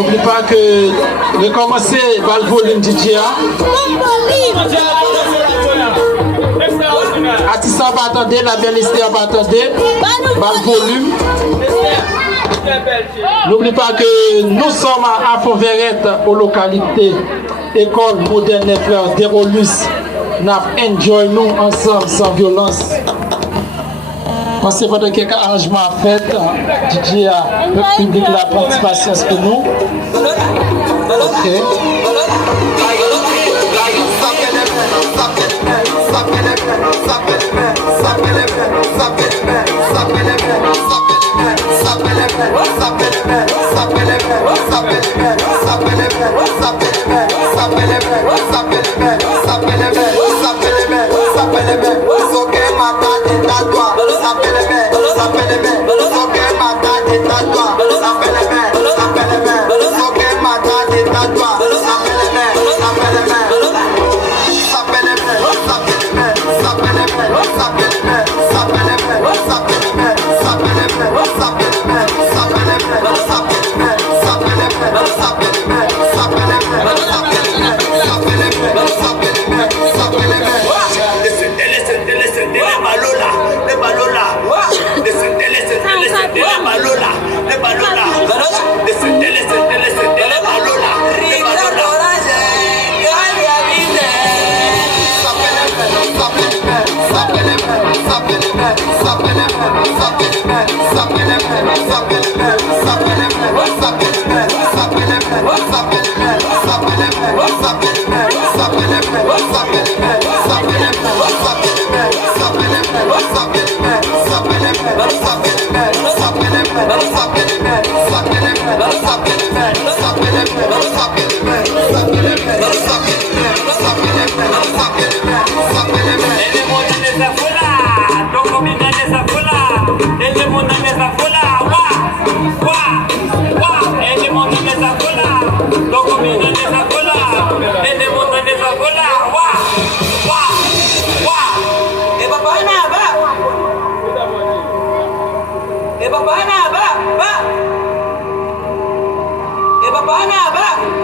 N'oublie pas que recommencer par le volume DJ. Artiste va attendre, la belle histoire va attendre, par le volume. N'oublie pas que nous sommes à Font-Verrette, aux localités École Moderne Influence d'Aérolus. Nous enjoy nous ensemble sans violence. Pensez pas de quelques arrangements à faire, DJ a le public la participation que nous. Ok. Baba